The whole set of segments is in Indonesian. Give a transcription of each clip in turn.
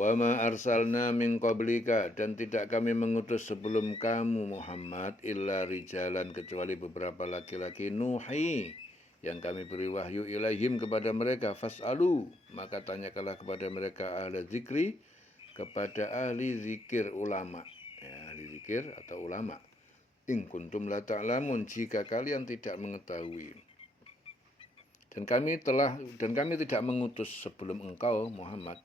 Wa ma arsalna min qablika, dan tidak kami mengutus sebelum kamu Muhammad illa rijalan, kecuali beberapa laki-laki nuhi yang kami beri wahyu ilaihim kepada mereka. Fas'alu, maka tanyakanlah kepada mereka ahli zikri, kepada ahli zikir ulama, ya, ahli zikir atau ulama. In kuntum la ta'lamun, jika kalian tidak mengetahui. Dan kami tidak mengutus sebelum engkau Muhammad,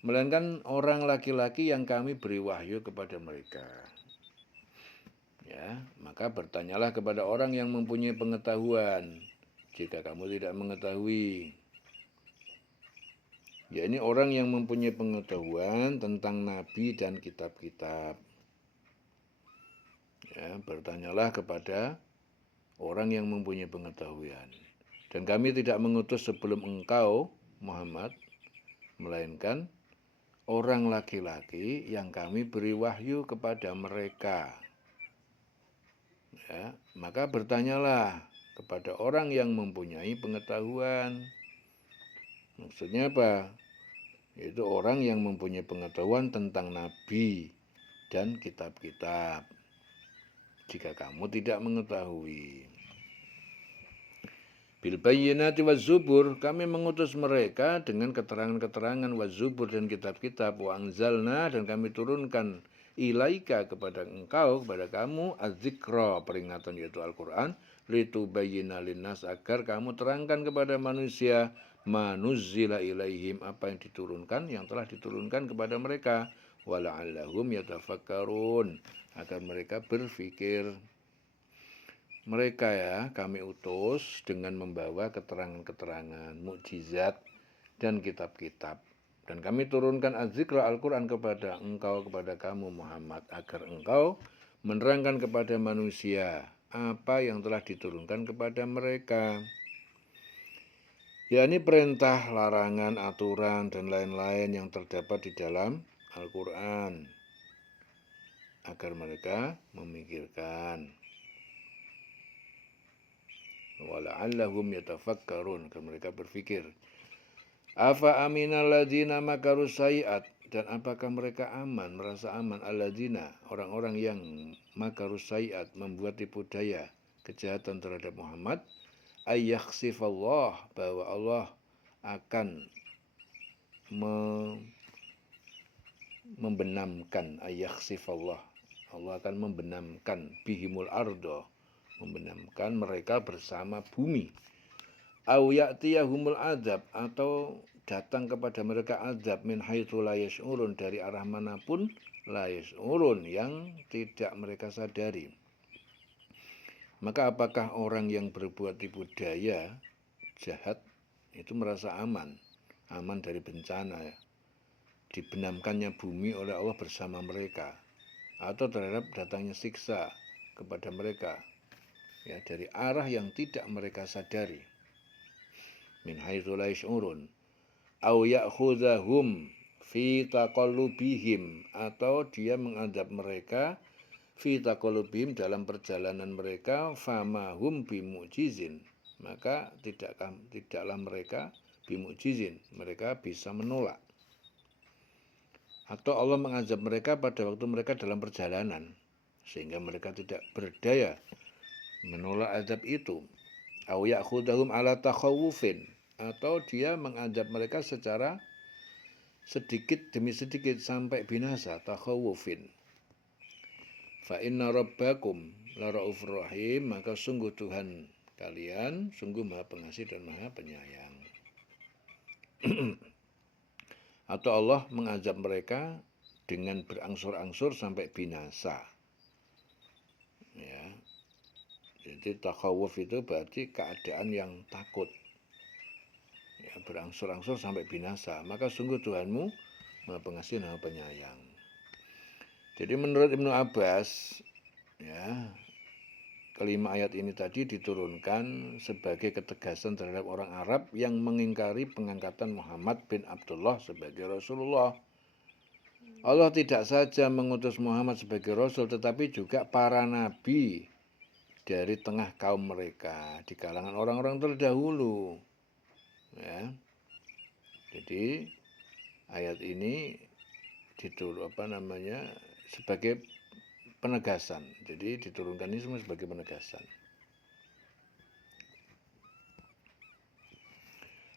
melainkan orang laki-laki yang kami beri wahyu kepada mereka. Ya, maka bertanyalah kepada orang yang mempunyai pengetahuan jika kamu tidak mengetahui. Ya, ini orang yang mempunyai pengetahuan tentang nabi dan kitab-kitab. Ya, bertanyalah kepada orang yang mempunyai pengetahuan. Dan kami tidak mengutus sebelum engkau Muhammad, melainkan orang laki-laki yang kami beri wahyu kepada mereka. Ya, maka bertanyalah kepada orang yang mempunyai pengetahuan. Maksudnya apa? Yaitu orang yang mempunyai pengetahuan tentang nabi dan kitab-kitab. Jika kamu tidak mengetahui. Bil bayyinati waz zubur, kami mengutus mereka dengan keterangan-keterangan waz zubur dan kitab-kitab. Wa anzalna, dan kami turunkan ilaika kepada engkau, kepada kamu, az-zikra, peringatan yaitu Al-Quran, litubayyina linnas, agar kamu terangkan kepada manusia manuzzila ilaihim, apa yang diturunkan, yang telah diturunkan kepada mereka, wala'allahum yatafakkarun, agar mereka berfikir. Mereka ya kami utus dengan membawa keterangan-keterangan, mukjizat dan kitab-kitab. Dan kami turunkan az-zikra Al-Quran kepada engkau, kepada kamu Muhammad, agar engkau menerangkan kepada manusia apa yang telah diturunkan kepada mereka. Ya, ini perintah, larangan, aturan, dan lain-lain yang terdapat di dalam Al-Quran, agar mereka memikirkan. Wala'allahum yatafakkarun, agar mereka berfikir. Afa aminal ladzina makaru sayiat, dan apakah mereka aman, merasa aman, alladzina, orang-orang yang makaru sayiat, membuat tipu daya, kejahatan terhadap Muhammad, ayyakhsifallah, bahwa Allah akan membenamkan, ayyakhsifallah, Allah akan membenamkan bihimul ardo, membenamkan mereka bersama bumi. Au ya'tiyahumul azab, atau datang kepada mereka azab min haitsu la yash'urun, dari arah manapun, la yash'urun, yang tidak mereka sadari. Maka apakah orang yang berbuat tipu daya, jahat, itu merasa aman dari bencana, ya, dibenamkannya bumi oleh Allah bersama mereka, atau terhadap datangnya siksa kepada mereka, ya, dari arah yang tidak mereka sadari, min haitsu la yash'urun, au ya'khudhahum fi taqallubihim, atau dia mengadab mereka fi taqallubihim, dalam perjalanan mereka, famahum bimu'jizin, maka tidaklah mereka bimu'jizin, mereka bisa menolak. Atau Allah mengazab mereka pada waktu mereka dalam perjalanan, sehingga mereka tidak berdaya menolak azab itu. Au ya'khudahum ala takhawufin, atau dia mengazab mereka secara sedikit demi sedikit sampai binasa, takhawufin. Fa inna rabbakum la raufur rahim, maka sungguh Tuhan kalian sungguh Maha Pengasih dan Maha Penyayang. Atau Allah mengazab mereka dengan berangsur-angsur sampai binasa. Ya. Jadi takhawuf itu berarti keadaan yang takut, ya, berangsur-angsur sampai binasa. Maka sungguh Tuhanmu Maha Pengasih dan Maha Penyayang. Jadi menurut Ibnu Abbas, ya, kelima ayat ini tadi diturunkan sebagai ketegasan terhadap orang Arab yang mengingkari pengangkatan Muhammad bin Abdullah sebagai Rasulullah. Allah tidak saja mengutus Muhammad sebagai Rasul, tetapi juga para nabi dari tengah kaum mereka, di kalangan orang-orang terdahulu. Ya. Jadi ayat ini sebagai penegasan. Jadi diturunkan ini semua sebagai penegasan.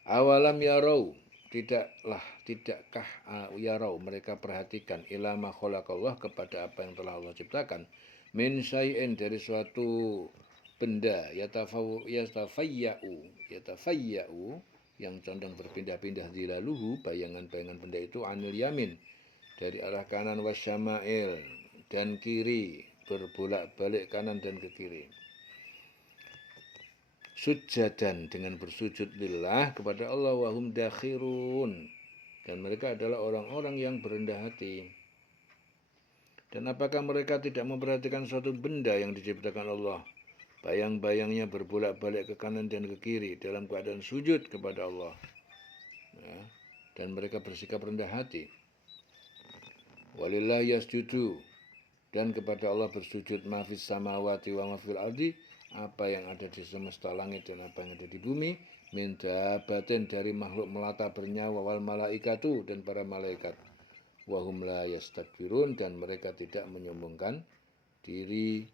Awalam yarau, tidakkah yarau mereka perhatikan ilama khalaqallah kepada apa yang telah Allah ciptakan min syai'in dari suatu benda yatafayya'u yang condong berpindah-pindah zilaluhu bayangan-bayangan benda itu anil yamin dari arah kanan wasyama'il dan kiri berbolak-balik kanan dan ke kiri. Sujadan dengan bersujud lillah kepada Allah wahum dakhirun dan mereka adalah orang-orang yang berendah hati. Dan apakah mereka tidak memperhatikan suatu benda yang diciptakan Allah, bayang-bayangnya berbolak-balik ke kanan dan ke kiri dalam keadaan sujud kepada Allah, ya, dan mereka bersikap rendah hati. Walillahi yasjudu, dan kepada Allah bersujud mafis samawati wa mafil ardi, apa yang ada di semesta langit dan apa yang ada di bumi, min dabatin dari makhluk melata bernyawa wal malaikatu dan para malaikat, wahum la yastakbirun dan mereka tidak menyombongkan diri,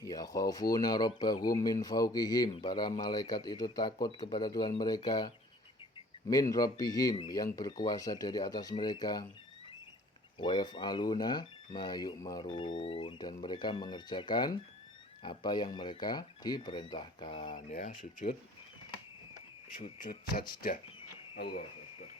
ya khafuna rabbahum min fawqihim, para malaikat itu takut kepada Tuhan mereka, min rabbihim yang berkuasa dari atas mereka, wa yaf'aluna ma yu'marun dan mereka mengerjakan apa yang mereka diperintahkan, ya, sujud sajdah. Allahu Akbar.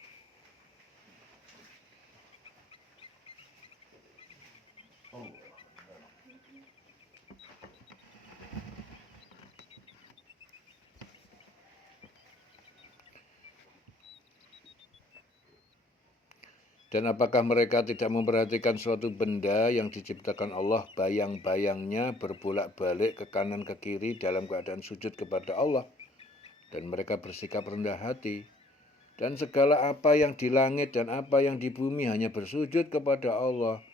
Dan apakah mereka tidak memperhatikan suatu benda yang diciptakan Allah, bayang-bayangnya berbolak-balik ke kanan ke kiri dalam keadaan sujud kepada Allah, dan mereka bersikap rendah hati, dan segala apa yang di langit dan apa yang di bumi hanya bersujud kepada Allah,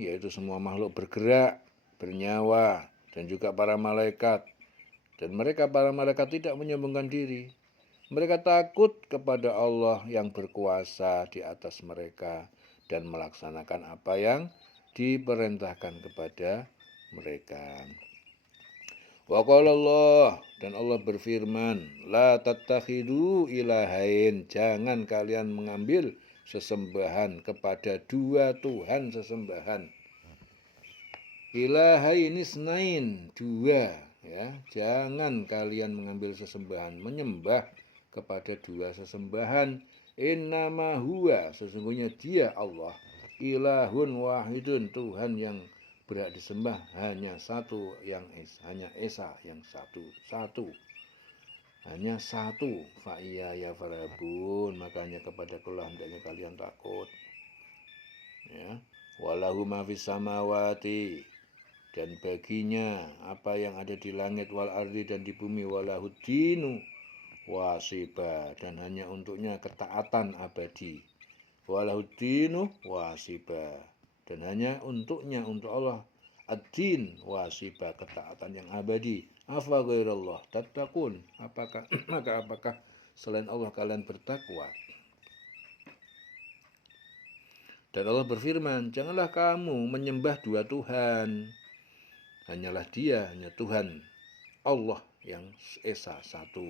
yaitu semua makhluk bergerak, bernyawa, dan juga para malaikat. Dan mereka para malaikat tidak menyombongkan diri. Mereka takut kepada Allah yang berkuasa di atas mereka dan melaksanakan apa yang diperintahkan kepada mereka. Wa qala Allah, dan Allah berfirman, la tattakhidu ilahain, jangan kalian mengambil sesembahan kepada dua Tuhan sesembahan. Ilahain isnain, dua, ya. Jangan kalian mengambil sesembahan, menyembah kepada dua sesembahan. Innama huwa, sesungguhnya dia Allah, ilahun wahidun, Tuhan yang berhak disembah hanya satu, hanya esa yang satu, hanya satu. Fa iya ya farabun, makanya kepada Allah hendaknya kalian takut, ya. Walahu ma fis samawati, dan baginya apa yang ada di langit wal ardi dan di bumi, walahu dinu wasiba, dan hanya untuknya ketaatan abadi, walahu dinu wasiba, dan hanya untuknya, untuk Allah, ad-din wasiba, ketaatan yang abadi. Afa ghairallah tattaqun, apakah selain Allah kalian bertakwa? Dan Allah berfirman, janganlah kamu menyembah dua Tuhan, hanyalah dia, hanya Tuhan Allah yang esa satu,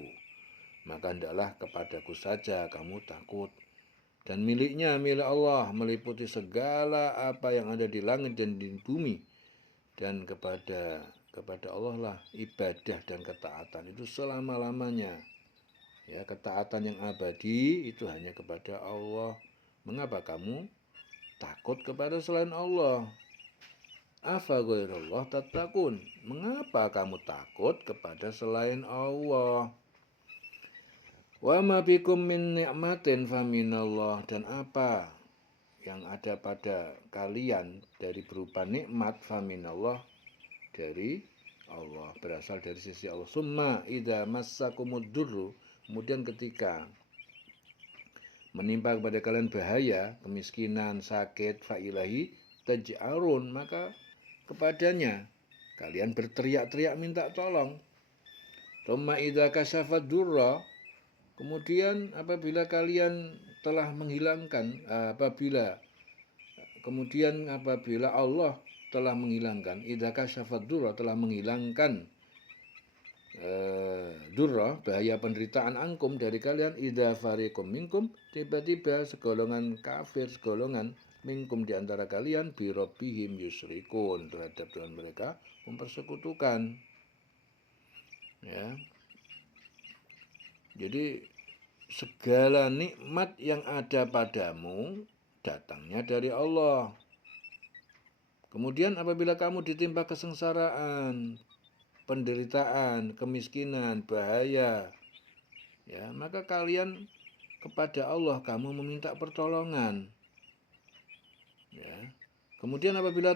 maka hendaklah kepadaku saja kamu takut. Dan milik Allah meliputi segala apa yang ada di langit dan di bumi, dan kepada Allah lah ibadah dan ketaatan itu selama-lamanya, ya. Ketaatan yang abadi itu hanya kepada Allah. Mengapa kamu takut kepada selain Allah? Afa ghairallah tattaqun, mengapa kamu takut kepada selain Allah? Wa ma bikum min ni'matin faminallah, dan apa yang ada pada kalian dari berupa nikmat, faminallah, dari Allah, berasal dari sisi Allah. Summa idza massakumud durru, kemudian ketika menimpa kepada kalian bahaya, kemiskinan, sakit, fa ilahi taj'arun, maka kepadanya kalian berteriak-teriak minta tolong. Summa idza kasyafad durra, Kemudian apabila Allah telah menghilangkan, idza kasyafad durra, telah menghilangkan durra, bahaya penderitaan angkum dari kalian, idza fariqum minkum, tiba-tiba segolongan kafir, segolongan minkum di antara kalian, bi rabbihim yusyrikun, terhadap Tuhan mereka mempersekutukan. Ya. Jadi segala nikmat yang ada padamu datangnya dari Allah. Kemudian apabila kamu ditimpa kesengsaraan, penderitaan, kemiskinan, bahaya, ya, maka kalian kepada Allah kamu meminta pertolongan. Ya. Kemudian apabila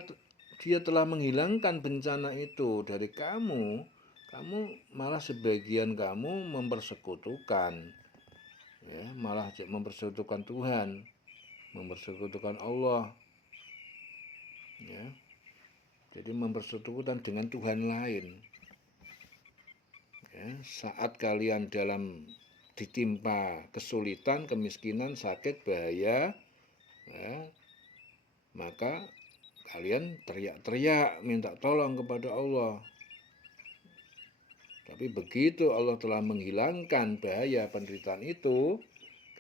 Dia telah menghilangkan bencana itu dari kamu malah sebagian kamu mempersekutukan, ya, malah mempersekutukan Tuhan, mempersekutukan Allah, ya. Jadi mempersekutukan dengan Tuhan lain. Ya, saat kalian ditimpa kesulitan, kemiskinan, sakit, bahaya, ya, maka kalian teriak-teriak minta tolong kepada Allah. Tapi begitu Allah telah menghilangkan bahaya penderitaan itu,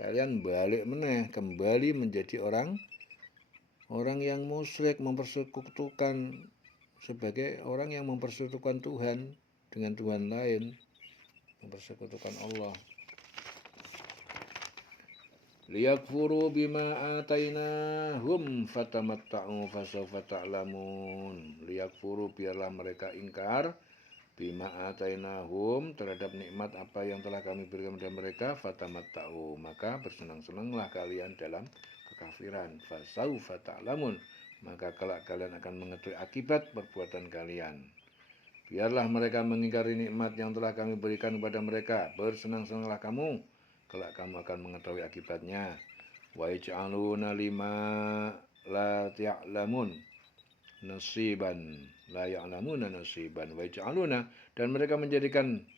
kalian balik kembali menjadi orang yang musyrik, mempersekutukan, sebagai orang yang mempersekutukan Tuhan dengan Tuhan lain, mempersekutukan Allah. Liyakfuru bima atainahum fatamatta'u fasawfa ta'lamun. Liyakfuru, biarlah mereka ingkar, bima atainahum, terhadap nikmat apa yang telah kami berikan kepada mereka, fatamatta'u, maka bersenang-senanglah kalian dalam kekafiran. Fasawfa ta'lamun, maka kelak kalian akan mengetahui akibat perbuatan kalian. Biarlah mereka mengingkari nikmat yang telah kami berikan kepada mereka, bersenang-senanglah kamu, kelak kamu akan mengetahui akibatnya. Wa yaj'aluna lima la ya'lamun nasiban, la ya'lamuna nasiban, wa yaj'aluna, dan mereka menjadikan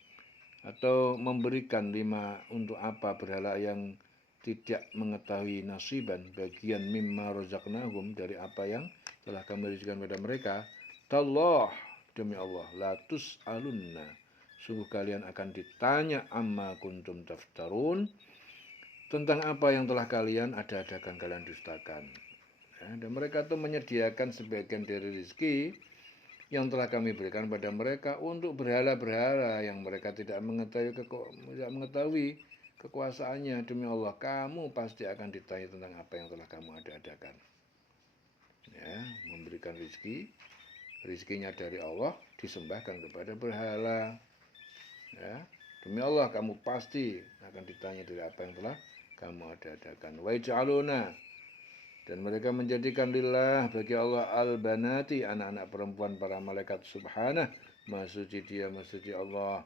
atau memberikan lima, untuk apa, berhala yang tidak mengetahui, nasiban, bagian, mimma razaqnahum, dari apa yang telah kami berikan kepada mereka. Tallah, demi Allah, la tus'alunna, sungguh kalian akan ditanya, amma kuntum taftarun, tentang apa yang telah kalian ada-adakan, kalian dustakan. Ya, dan mereka itu menyediakan sebagian dari rezeki yang telah kami berikan pada mereka untuk berhala-berhala yang mereka tidak mengetahui kekuasaannya. Demi Allah, kamu pasti akan ditanya tentang apa yang telah kamu ada-adakan. Ya, memberikan rezekinya dari Allah, disembahkan kepada berhala. Ya, demi Allah, kamu pasti akan ditanya dari apa yang telah kamu ada-adakan. Wa yaj'aluna, dan mereka menjadikan lillah, bagi Allah, al-banati, anak-anak perempuan para malaikat. Subhanah, maha suci Dia, maha suci Allah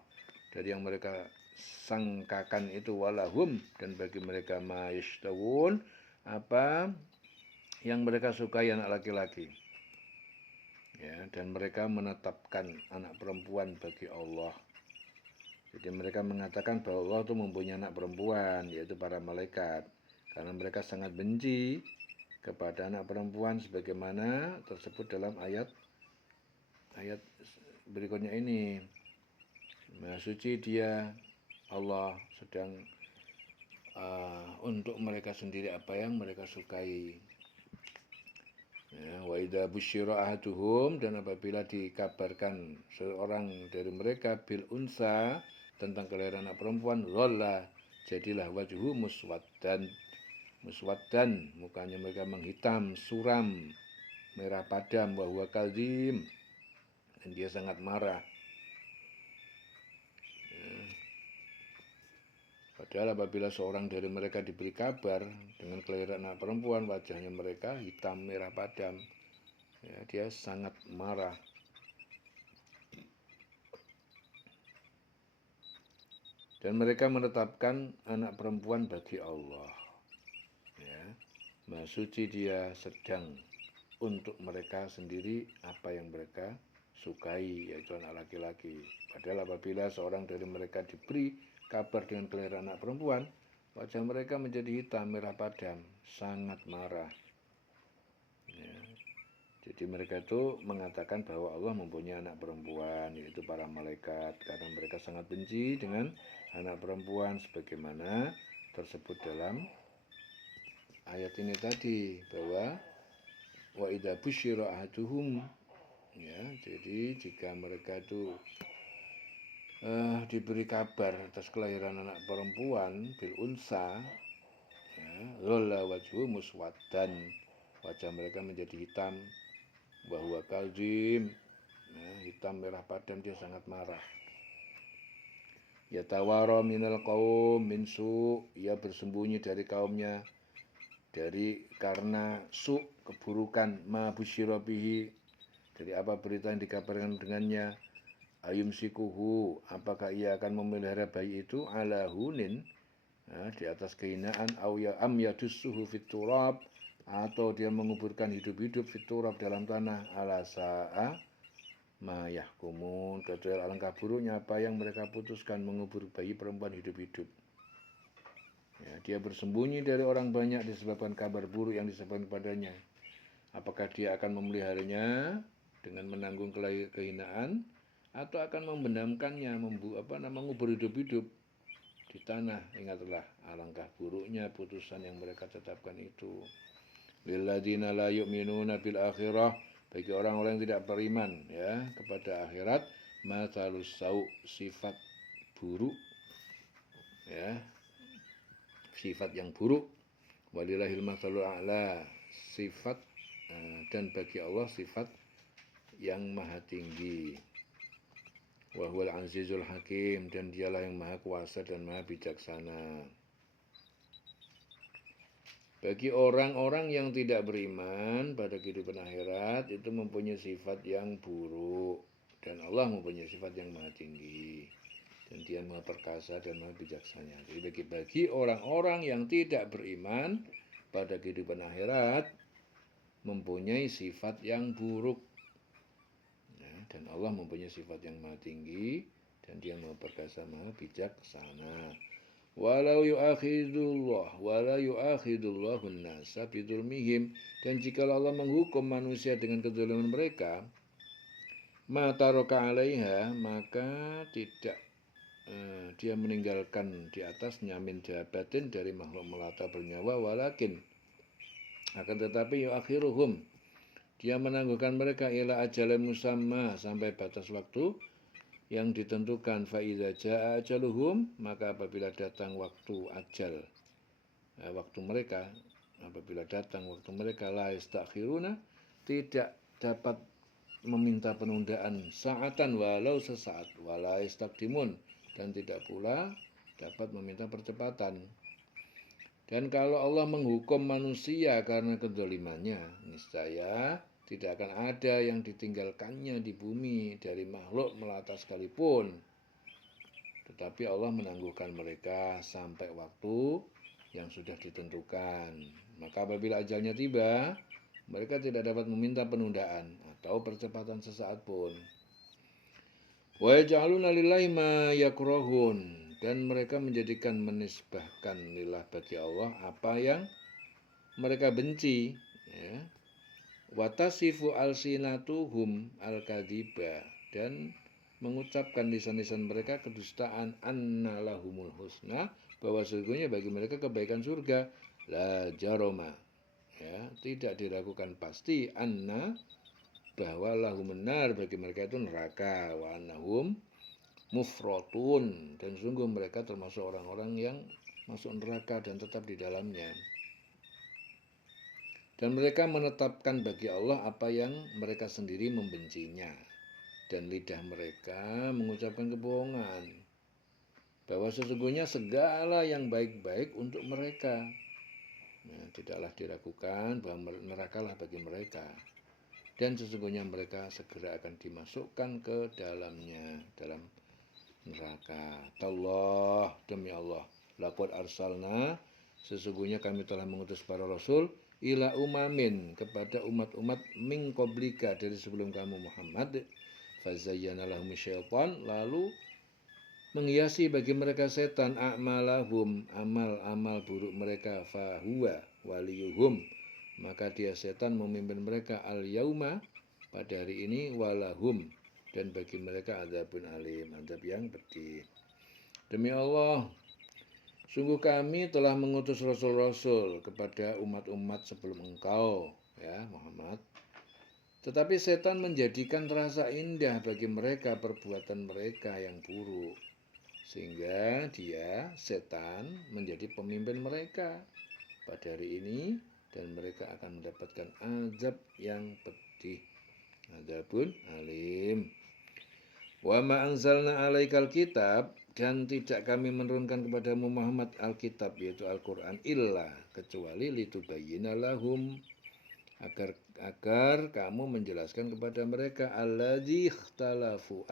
dari yang mereka sangkakan itu. Walahum, dan bagi mereka, ma yashtawun, apa yang mereka sukai, anak laki-laki. Ya, dan mereka menetapkan anak perempuan bagi Allah. Jadi mereka mengatakan bahwa Allah itu mempunyai anak perempuan, yaitu para malaikat, karena mereka sangat benci kepada anak perempuan, sebagaimana tersebut dalam ayat berikutnya ini. Maha suci Dia, Allah, sedang untuk mereka sendiri apa yang mereka sukai. Ya, wa idza busyira ahaduhum, dan apabila dikabarkan seorang dari mereka, bil unsa, tentang kelahiran anak perempuan, dhalla, jadilah wajhu muswaddan, mukanya mereka menghitam, suram, merah padam, wa huwa kadzim, dan dia sangat marah. Padahal apabila seorang dari mereka diberi kabar dengan kelahiran anak perempuan, wajahnya mereka hitam, merah padam, ya, dia sangat marah. Dan mereka menetapkan anak perempuan bagi Allah. Ya, maha suci Dia sedang untuk mereka sendiri apa yang mereka sukai, yaitu anak laki-laki. Padahal apabila seorang dari mereka diberi kabar dengan kelahiran anak perempuan, wajah mereka menjadi hitam merah padam, sangat marah. Ya. Jadi mereka itu mengatakan bahwa Allah mempunyai anak perempuan, yaitu para malaikat, karena mereka sangat benci dengan anak perempuan sebagaimana tersebut dalam ayat ini tadi, bahwa wa idza busyira ahaduhum, ya, jadi jika mereka itu diberi kabar atas kelahiran anak perempuan bil unsa, ya, dhalla wajhu muswaddan, wajah mereka menjadi hitam, bahwa kaldim, ya, hitam merah padam, dia sangat marah. Yatawara minal qaum min su, ia bersembunyi dari kaumnya karena keburukan, ma busyira bihi, dari apa berita yang dikabarkan dengannya. Ayum sikuhu, apakah ia akan memelihara bayi itu ala hunin, nah, di atas kehinaan, au ya am yadussuhu fit turab, atau dia menguburkan hidup-hidup fit turab dalam tanah, ala sa'a ma yahkumun, kecuali alangkah buruknya apa yang mereka putuskan, mengubur bayi perempuan hidup-hidup. Ya, dia bersembunyi dari orang banyak disebabkan kabar buruk yang disampaikan kepadanya. Apakah dia akan memeliharanya dengan menanggung kehinaan, atau akan membenamkannya, mengubur hidup-hidup di tanah. Ingatlah alangkah buruknya putusan yang mereka tetapkan itu. Lilladzina la yu'minuna bil akhirah, bagi orang-orang yang tidak beriman, ya, kepada akhirat, matsalus sau, sifat buruk, ya, sifat yang buruk. Walillahil matsalul a'la, sifat, dan bagi Allah sifat yang maha tinggi. Wa huwal azizul hakim, dan dialah yang maha kuasa dan maha bijaksana. Bagi orang-orang yang tidak beriman pada kehidupan akhirat, itu mempunyai sifat yang buruk, dan Allah mempunyai sifat yang maha tinggi, dan dia maha perkasa dan maha bijaksana. Jadi bagi orang-orang yang tidak beriman pada kehidupan akhirat, mempunyai sifat yang buruk, dan Allah mempunyai sifat yang maha tinggi, dan dia maha perkasa, maha bijaksana. Walau yu'akhidullahu nasa bidulmihim, dan jika Allah menghukum manusia dengan kezaliman mereka, ma taraka 'alaiha, maka tidak dia meninggalkan di atasnya min dabatin, dari makhluk melata bernyawa, walakin akan tetapi yu'akhiruhum, dia menangguhkan mereka ila ajalin musamma, sampai batas waktu yang ditentukan. Fa idza jaa ajaluhum, maka apabila datang waktu ajal, waktu mereka, apabila datang waktu mereka, la yastakhiruna, tidak dapat meminta penundaan, saatan walau sesaat, wala yastaqdimun, dan tidak pula dapat meminta percepatan. Dan kalau Allah menghukum manusia karena kedzalimannya, niscaya tidak akan ada yang ditinggalkannya di bumi dari makhluk melata sekalipun. Tetapi Allah menangguhkan mereka sampai waktu yang sudah ditentukan. Maka apabila ajalnya tiba, mereka tidak dapat meminta penundaan atau percepatan sesaat pun. Wa yaj'aluna lillahi ma yakrahun, dan mereka menjadikan, menisbahkan lillah, bagi Allah, apa yang mereka benci, ya. Watasifu alsinatuhum al-kadhiba, dan mengucapkan lisan-lisan mereka kedustaan, annalahumul husna, bahwa sesungguhnya bagi mereka kebaikan surga, la jaroma, ya, tidak diragukan pasti, anna, bahwa lahum benar, bagi mereka itu neraka, wa annahum mufrotun, dan sungguh mereka termasuk orang-orang yang masuk neraka dan tetap di dalamnya. Dan mereka menetapkan bagi Allah apa yang mereka sendiri membencinya, dan lidah mereka mengucapkan kebohongan, bahwa sesungguhnya segala yang baik-baik untuk mereka. Nah, tidaklah diragukan bahwa nerakalah bagi mereka, dan sesungguhnya mereka segera akan dimasukkan ke dalamnya, dalam neraka. Tallah, demi Allah, laqad arsalna, sesungguhnya kami telah mengutus para rasul, ila umamin, kepada umat-umat min qablika, dari sebelum kamu Muhammad, fazayyana lahum syaitan, lalu menghiasi bagi mereka setan a'malahum, amal-amal buruk mereka, fahuwa waliyuhum, maka dia setan memimpin mereka al yauma, pada hari ini, walahum, dan bagi mereka azabun alim, azab yang pedih. Demi Allah, sungguh kami telah mengutus rasul-rasul kepada umat-umat sebelum engkau, ya Muhammad. Tetapi setan menjadikan terasa indah bagi mereka perbuatan mereka yang buruk, sehingga dia, setan, menjadi pemimpin mereka pada hari ini, dan mereka akan mendapatkan azab yang pedih, azabun alim. Wa ma anzalna alaikal kitab, dan tidak kami menurunkan kepadamu Muhammad alkitab, yaitu Al-Quran, illa, kecuali litubayyina lahum, agar kamu menjelaskan kepada mereka alladzi ikhtalafu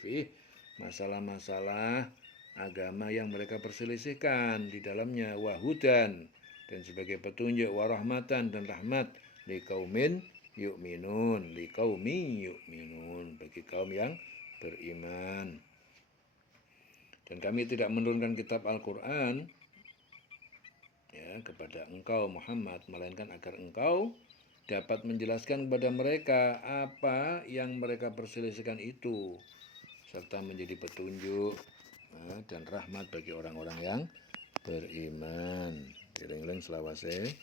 fih, masalah-masalah agama yang mereka perselisihkan di dalamnya, wahudan, dan sebagai petunjuk, warahmatan, dan rahmat, liqaumin yu'minun, bagi kaum yang beriman. Dan kami tidak menurunkan kitab Al-Quran ya kepada engkau Muhammad, melainkan agar engkau dapat menjelaskan kepada mereka apa yang mereka perselisihkan itu, serta menjadi petunjuk dan rahmat bagi orang-orang yang beriman. Eling-eling selawase.